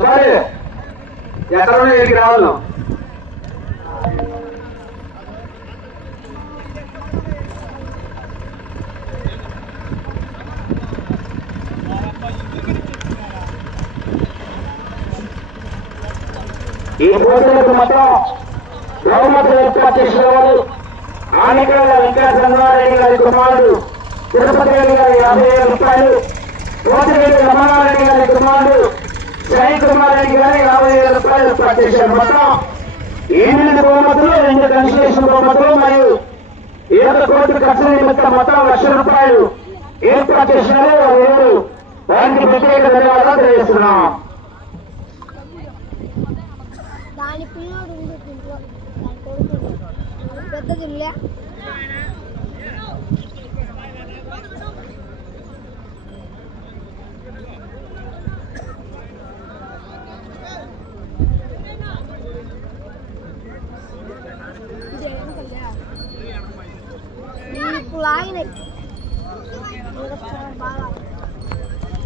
సుమారు ఎక్కడ ఉన్నా ఇక్కడికి రావాలి ఈ పోటీలకు మాత్రం బహుమతులు ఏర్పాటు చేసిన వారు ఆనకల వెంకట గారి కుమారుడు తిరుపతి రెడ్డి గారి యాభై వేల రూపాయలు కోటిరెడ్డి రమణారెడ్డి గారి కుమారుడు యాభై వేల రూపాయలు ఏర్పాటు చేశారు మొత్తం. ఎనిమిది బహుమతులు రెండు కన్సలేషన్ బహుమతులు మరియు ఏడు కోట్ల ఖర్చు నిమిత్తం మొత్తం లక్ష రూపాయలు. ఏర్పాటు చేసిన వారు వారికి ప్రత్యేక ధన్యవాదాలు తెలియజేస్తున్నాం. దాని పిల్లడు దాని కొడుకు పెద్దది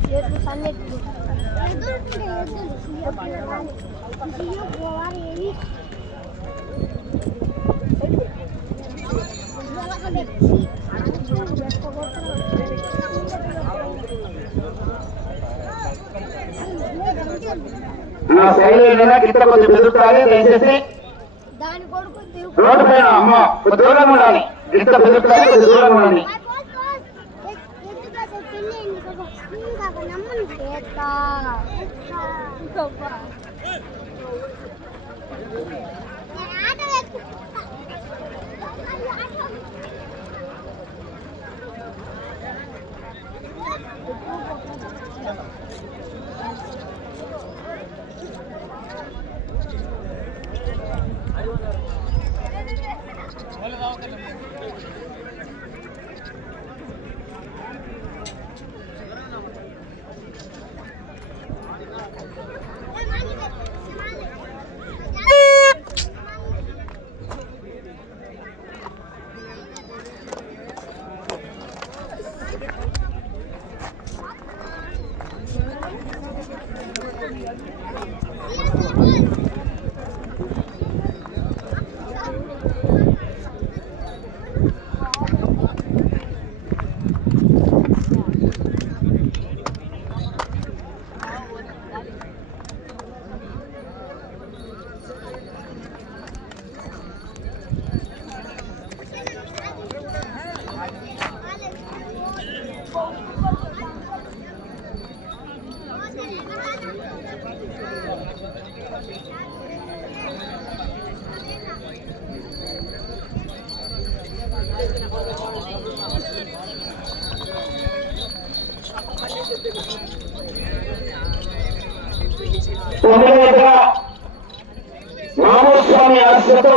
చేతులు పోవాలి నా కింద కొంచెం దయచేసి. దాని కొడుకు రోడ్డు పైన అమ్మ దూరంగా ఉండాలి. ఇంత బెదురుతారు కొంచెం దూరంగా ఉండాలి out in the తొమ్మిది దగ్గర రామస్వామి ఆశతో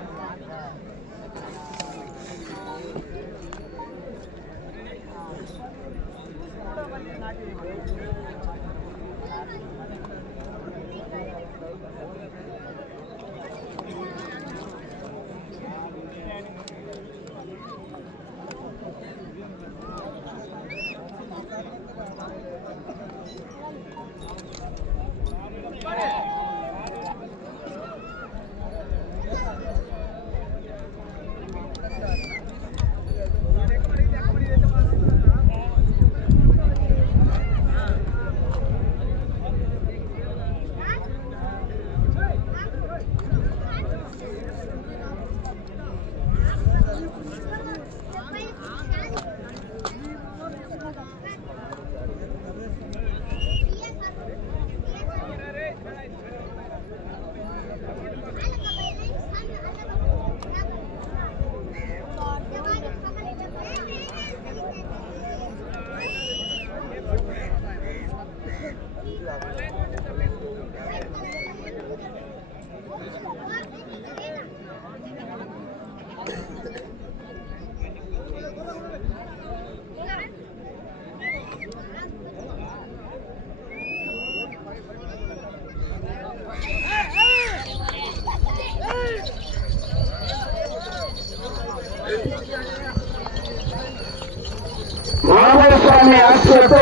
చేస్తూ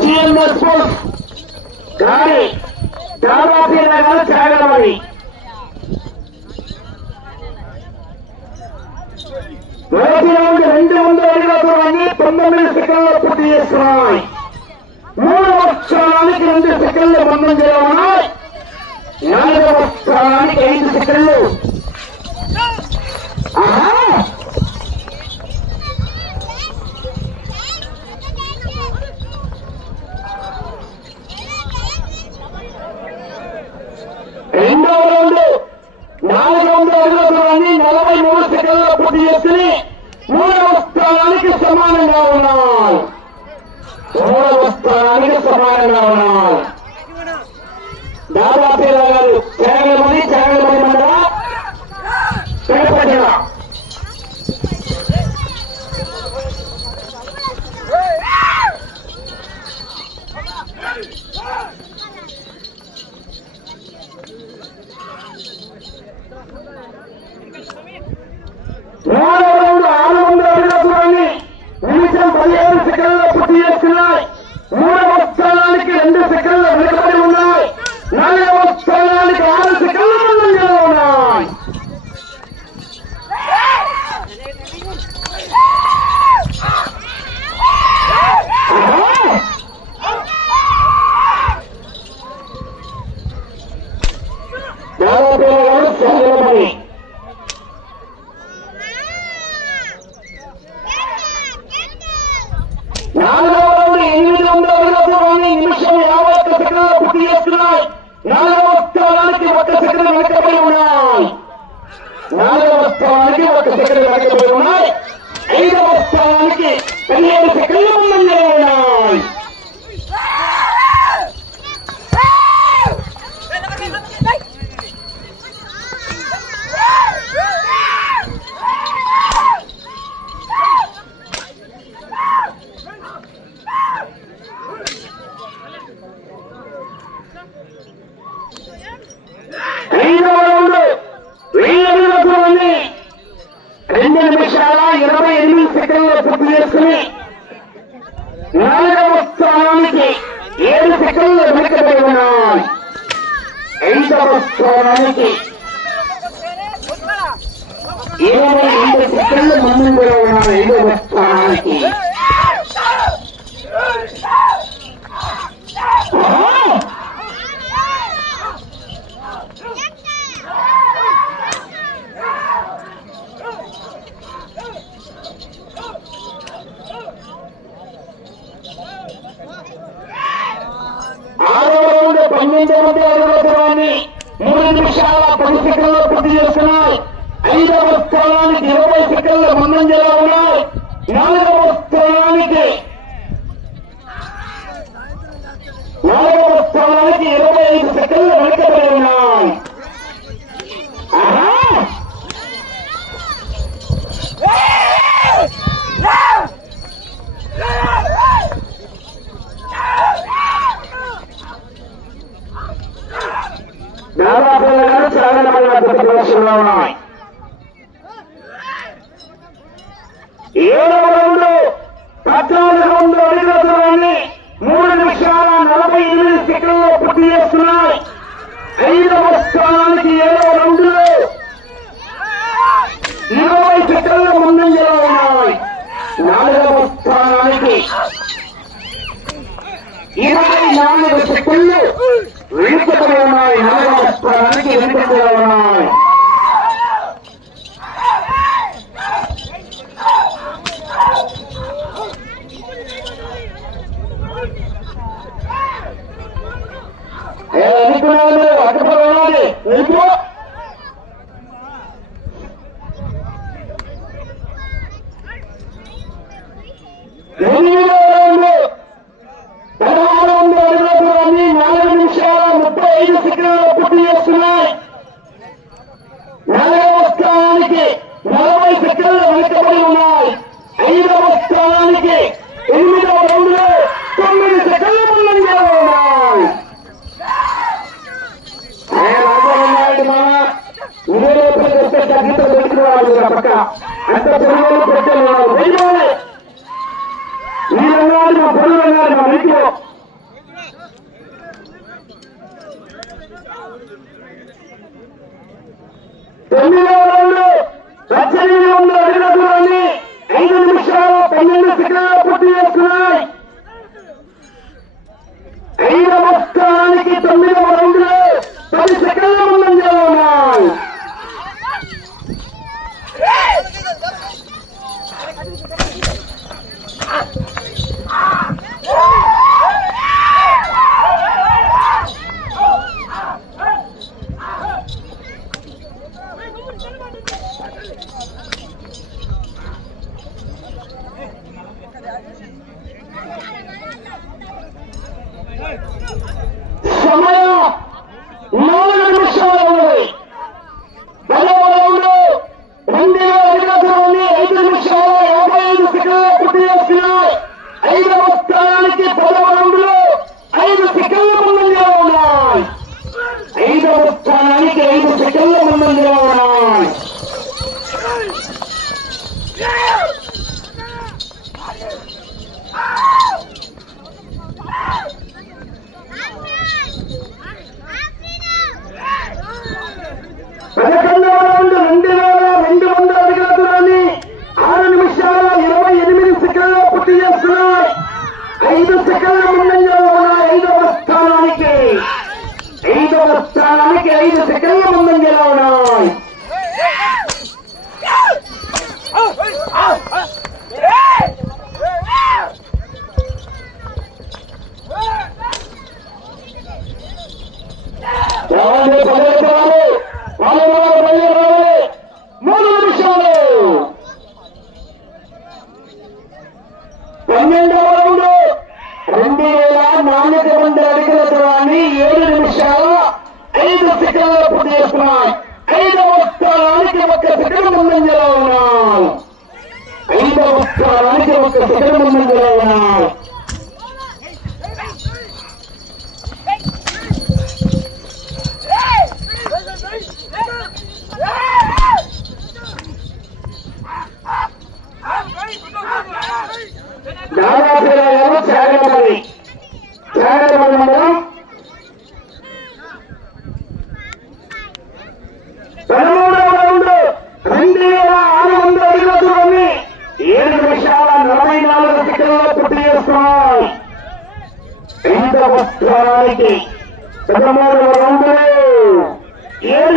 జిఎంఎస్ స్పోర్ట్స్ కానీ దాదాపు గారు త్యాగలమని మొదటి రౌండ్ రెండు వందల అడుగుల దూరాన్ని పంతొమ్మిది సెకండ్లో పూర్తి చేస్తున్నాయి. మూడవ స్థానానికి రెండు సెకండ్లు ముందంజలో చేయాలి నాలుగవ స్థానానికి ఐదు సెకండ్లు ఆహా! రెండవ రౌండ్ నాలుగు వందల అడుగుల దూరాన్ని నలభై మూడు సెకండ్లో పూర్తి చేసుకుని మూడవ స్థానానికి సమానంగా ఉన్నాయి మూడవ స్థానానికి సమానంగా ఉన్నాయి దాదాపు గారు చేరగలమని చేరగలమని మండల తిరుపతి జిల్లా. మూడవ రౌండ్ ఆరు వందల అడుగుల దూరాన్ని నిమిషం పదిహేను సెకండ్ల పూర్తి చేస్తున్నాయి మూడవ స్థానానికి రెండు సెకండ్ల వెనుకబడి ఉన్నాయి నాలుగవ స్థానానికి ఆరు సెకండ్ల ముందంజలో ఉన్నాయి ఆహా! దాదాపు గారు సహజమని నాలుగవ రౌండ్ ఎనిమిది వందల అడుగుల దూరాన్ని నిమిషం యాభై ఒక్క సెకండ్ల పూర్తి చేస్తున్నాయి నాలుగవ స్థానానికి ఒక సెకండ్ వెనకబడి ఉన్నాయి నాలుగవ స్థానానికి ఒక సెకండ్ వెనకబడి ఉన్నాయి ఐదవ స్థానానికి పదిహేను సెకండ్ల ముందంజలో ఉన్నాయి ఐదవ రౌండ్ వెయ్యి అడుగుల దూరాన్ని రెండు నిమిషాల ఇరవై ఎనిమిది సెకండ్లు పూర్తి చేసుకుని నాలుగవ స్థానానికి ఏడు సెకండ్లు వెనకబడి ఉన్నాయి ఐదవ స్థానానికి ఇరవై రెండు సెకండ్లు ముందుగా ఉన్నాయి ఐదవ స్థానానికి. పన్నెండు మంది అడుగుల దూరాన్ని మూడు నిమిషాల పది సెకండ్లు పూర్తి చేస్తున్నాయి. ఐదవ స్థానానికి ఇరవై సెకండ్ల ముందంజలో ఉన్నాయి. నాలుగవ స్థానానికి నాలుగవ స్థానానికి ఇరవై ఐదు సెకండ్లు వెనుకబడి ఉన్నాయి. దాదాపు గారు చాలా మంది ప్రదర్శనలో ఉన్నాయి ఏడవ రౌండ్ పద్నాలుగు అడుగుల దూరాన్ని మూడు నిమిషాల నలభై ఎనిమిది సెకండ్లో పూర్తి చేస్తున్నాయి ఐదవ స్థానానికి ఏడవ రౌండ్లో ఇరవై సెకండ్ల ముందంజలో ఉన్నాయి నాలుగవ స్థానానికి ఇరవై నాలుగు సెకండ్లు వెనుకబడి నామస్మరణకి నాలుగవ మంది వదిలిన దూరాన్ని ఐదు నిమిషాలు పన్నెండు సెకండ్ల పూర్తి చేస్తున్నాయి ఐదవ స్థానానికి తొమ్మిదవ como రావాలి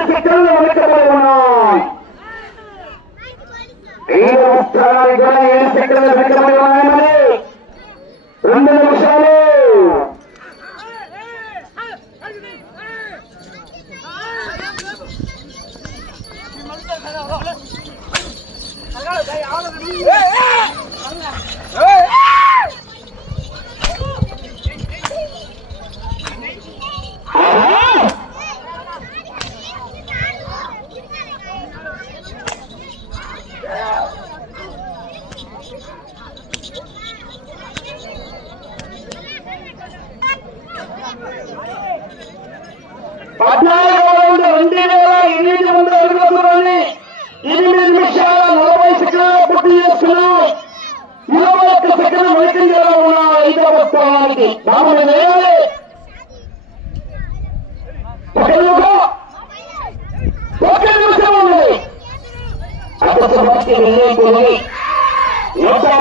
సెకండ్లు వెనుకబడి ఉన్నాయి ఏడు స్థానాలు కూడా ఏడు సెకండ్లు వెనుకబడి ఉన్నాయని రెండు నిమిషాలు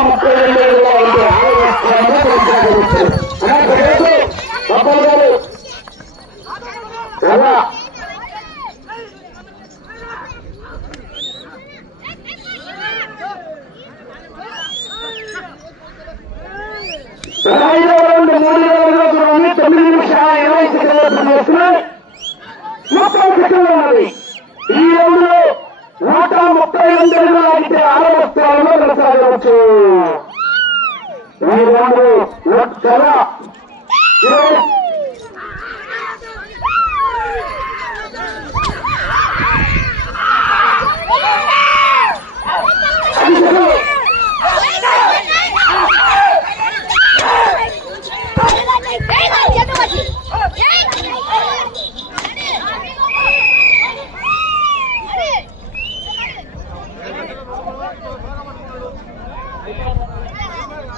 ముప్పై రెండు కావచ్చు ఈ రెండు.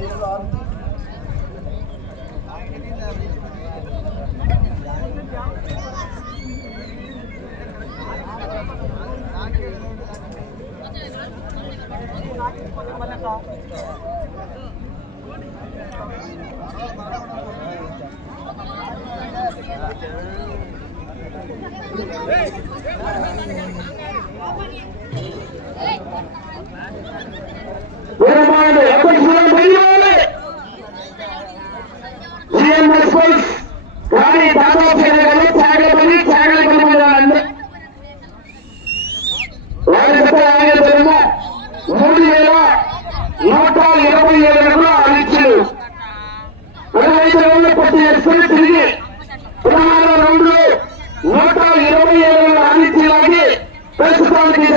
Praise God. జూనియర్ స్కూల్స్ కానీ దాదాపు గారు చాగలపల్లి చాగలపల్లి మండలాన్ని వారి గత ఆయన జరిగిన మూడు వేల నూట ఇరవై ఏడు అడుగుల అంచులు పదహైదు రోజులు పట్టి చేసుకుని తిరిగి పదహారు రెండులో నూట ఇరవై ఏడు అంచులాగి ప్రస్తుతానికి